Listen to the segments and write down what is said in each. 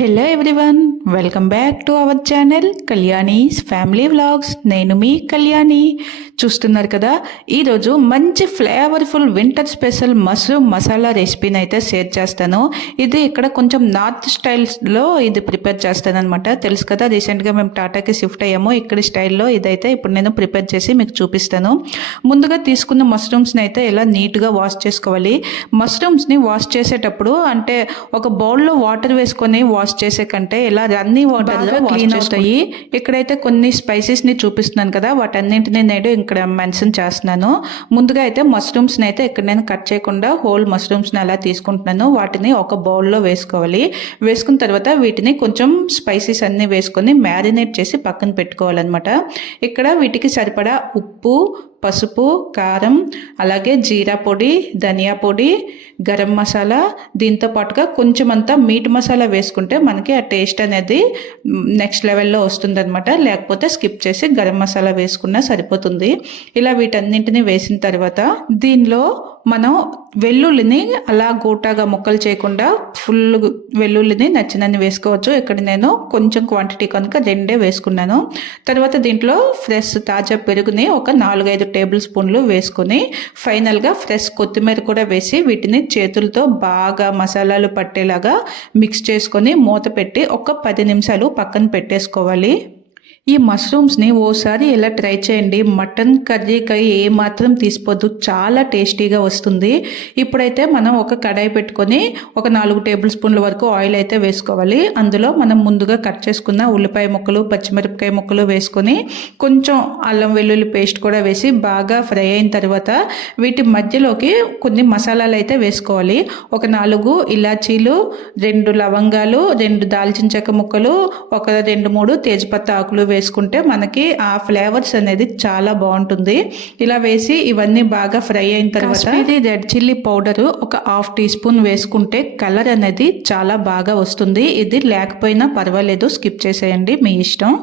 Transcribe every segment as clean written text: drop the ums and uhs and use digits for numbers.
Hello everyone, welcome back to our channel Kalyani's family vlogs. నేను మీ కళ్యాణి. చూస్తున్నారు కదా, ఈరోజు మంచి flavourful winter special mushroom masala రెసిపీని అయితే షేర్ చేస్తాను. ఇది ఇక్కడ కొంచెం నార్త్ స్టైల్స్లో ఇది ప్రిపేర్ చేస్తాను అనమాట. తెలుసు కదా, రీసెంట్గా మేము టాటాకి షిఫ్ట్ అయ్యాము. ఇక్కడ స్టైల్లో ఇదైతే ఇప్పుడు నేను ప్రిపేర్ చేసి మీకు చూపిస్తాను. ముందుగా తీసుకున్న మష్రూమ్స్ని అయితే ఇలా నీట్గా వాష్ చేసుకోవాలి. మష్రూమ్స్ని వాష్ చేసేటప్పుడు అంటే ఒక బౌల్లో వాటర్ వేసుకొని వాష్ చేసే కంటే ఇలా అన్ని వాటర్లో క్లీన్ అవుతాయి. ఇక్కడైతే కొన్ని స్పైసెస్ని చూపిస్తున్నాను కదా, వాటన్నింటినీ నేను ఇక్కడ మెన్షన్ చేస్తున్నాను. ముందుగా అయితే మష్రూమ్స్ని అయితే ఇక్కడ నేను కట్ చేయకుండా హోల్ మష్రూమ్స్ని అలా తీసుకుంటున్నాను. వాటిని ఒక బౌల్లో వేసుకోవాలి. వేసుకున్న తర్వాత వీటిని కొంచెం స్పైసెస్ అన్నీ వేసుకొని మ్యారినేట్ చేసి పక్కన పెట్టుకోవాలన్నమాట. ఇక్కడ వీటికి సరిపడా ఉప్పు, పసుపు, కారం, అలాగే జీరా పొడి, ధనియా పొడి, గరం మసాలా, దీంతో పాటుగా కొంచెం అంతా మీట్ మసాలా వేసుకుంటే మనకి ఆ టేస్ట్ అనేది నెక్స్ట్ లెవెల్లో వస్తుంది అనమాట. లేకపోతే స్కిప్ చేసి గరం మసాలా వేసుకున్నా సరిపోతుంది. ఇలా వీటన్నింటినీ వేసిన తర్వాత దీనిలో మనం వెల్లుల్లిని అలా గోటాగా ముక్కలు చేయకుండా ఫుల్ వెల్లుల్లిని నచ్చినన్ని వేసుకోవచ్చు. ఇక్కడ నేను కొంచెం క్వాంటిటీ కనుక 2 వేసుకున్నాను. తర్వాత దీంట్లో ఫ్రెష్ తాజా పెరుగుని ఒక 4-5 టేబుల్ స్పూన్లు వేసుకొని ఫైనల్గా ఫ్రెష్ కొత్తిమీర కూడా వేసి వీటిని చేతులతో బాగా మసాలాలు పట్టేలాగా మిక్స్ చేసుకొని మూత పెట్టి ఒక 10 నిమిషాలు పక్కన పెట్టేసుకోవాలి. ఈ మష్రూమ్స్ని ఓసారి ఇలా ట్రై చేయండి. మటన్ కర్రీకి ఏమాత్రం తీసిపోద్దు, చాలా టేస్టీగా వస్తుంది. ఇప్పుడైతే మనం ఒక కడాయి పెట్టుకొని ఒక 4 టేబుల్ స్పూన్ల వరకు ఆయిల్ అయితే వేసుకోవాలి. అందులో మనం ముందుగా కట్ చేసుకున్న ఉల్లిపాయ ముక్కలు, పచ్చిమిరపకాయ ముక్కలు వేసుకొని కొంచెం అల్లం వెల్లుల్లి పేస్ట్ కూడా వేసి బాగా ఫ్రై అయిన తర్వాత వీటి మధ్యలోకి కొన్ని మసాలాలు అయితే వేసుకోవాలి. ఒక 4 ఇలాచీలు, 2 లవంగాలు, 2 దాల్చిన చెక్క ముక్కలు, ఒక 2-3 తేజ్పత్తా ఆకులు వేసుకుంటే మనకి ఆ ఫ్లేవర్స్ అనేది చాలా బాగుంటుంది. ఇలా వేసి ఇవన్నీ బాగా ఫ్రై అయిన తర్వాత ఇది రెడ్ చిల్లీ పౌడర్ ఒక 1/2 టీ స్పూన్ వేసుకుంటే కలర్ అనేది చాలా బాగా వస్తుంది. ఇది లేకపోయినా పర్వాలేదు, స్కిప్ చేసేయండి, మీ ఇష్టం.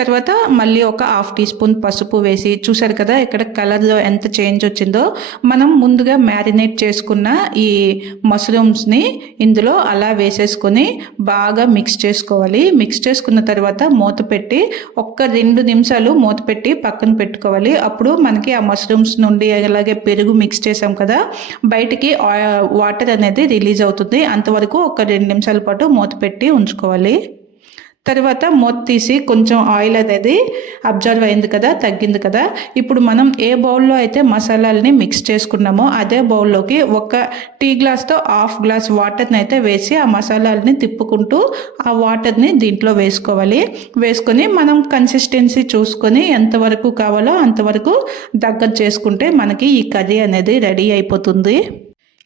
తర్వాత మళ్ళీ ఒక 1/2 టీ స్పూన్ పసుపు వేసి, చూసారు కదా ఇక్కడ కలర్లో ఎంత చేంజ్ వచ్చిందో. మనం ముందుగా మ్యారినేట్ చేసుకున్న ఈ మష్రూమ్స్ని ఇందులో అలా వేసేసుకొని బాగా మిక్స్ చేసుకోవాలి. మిక్స్ చేసుకున్న తర్వాత మూత పెట్టి ఒక్క 2 నిమిషాలు మూత పెట్టి పక్కన పెట్టుకోవాలి. అప్పుడు మనకి ఆ మష్రూమ్స్ నుండి అలాగే పెరుగు మిక్స్ చేసాం కదా, బయటికి వాటర్ అనేది రిలీజ్ అవుతుంది. అంతవరకు ఒక 2 నిమిషాల పాటు మూత పెట్టి ఉంచుకోవాలి. తర్వాత మూత తీసి కొంచెం ఆయిల్ అనేది అబ్జర్వ్ అయింది కదా, తగ్గింది కదా. ఇప్పుడు మనం ఏ బౌల్లో అయితే మసాలాలని మిక్స్ చేసుకున్నామో అదే బౌల్లోకి ఒక టీ గ్లాస్తో 1/2 గ్లాస్ వాటర్ని అయితే వేసి ఆ మసాలాలని తిప్పుకుంటూ ఆ వాటర్ని దీంట్లో వేసుకోవాలి. వేసుకొని మనం కన్సిస్టెన్సీ చూసుకొని ఎంతవరకు కావాలో అంతవరకు దగ్గర చేసుకుంటే మనకి ఈ కర్రీ అనేది రెడీ అయిపోతుంది.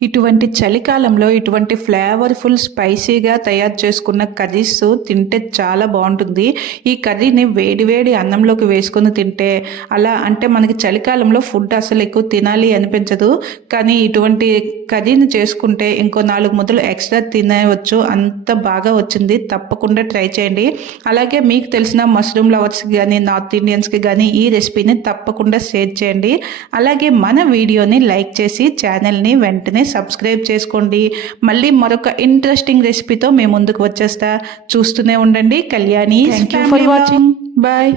ఇటువంటి చలికాలంలో ఇటువంటి ఫ్లేవర్ఫుల్ స్పైసీగా తయారు చేసుకున్న కర్రీస్ తింటే చాలా బాగుంటుంది. ఈ కర్రీని వేడివేడి అన్నంలోకి వేసుకొని తింటే అలా అంటే మనకి చలికాలంలో ఫుడ్ అసలు ఎక్కువ తినాలి అనిపించదు. కానీ ఇటువంటి కర్రీని చేసుకుంటే ఇంకో 4 ముద్దలు ఎక్స్ట్రా తినేవచ్చు, అంత బాగా వచ్చింది. తప్పకుండా ట్రై చేయండి. అలాగే మీకు తెలిసిన మష్రూమ్ లవర్స్కి కానీ నార్త్ ఇండియన్స్కి కానీ ఈ రెసిపీని తప్పకుండా షేర్ చేయండి. అలాగే మన వీడియోని లైక్ చేసి ఛానల్ని వెంటనే సబ్స్క్రైబ్ చేసుకోండి. మళ్ళీ మరొక ఇంట్రెస్టింగ్ రెసిపీతో మేము ముందుకు వచ్చేస్తా. చూస్తూనే ఉండండి Kalyani. Thank you for watching. Bye.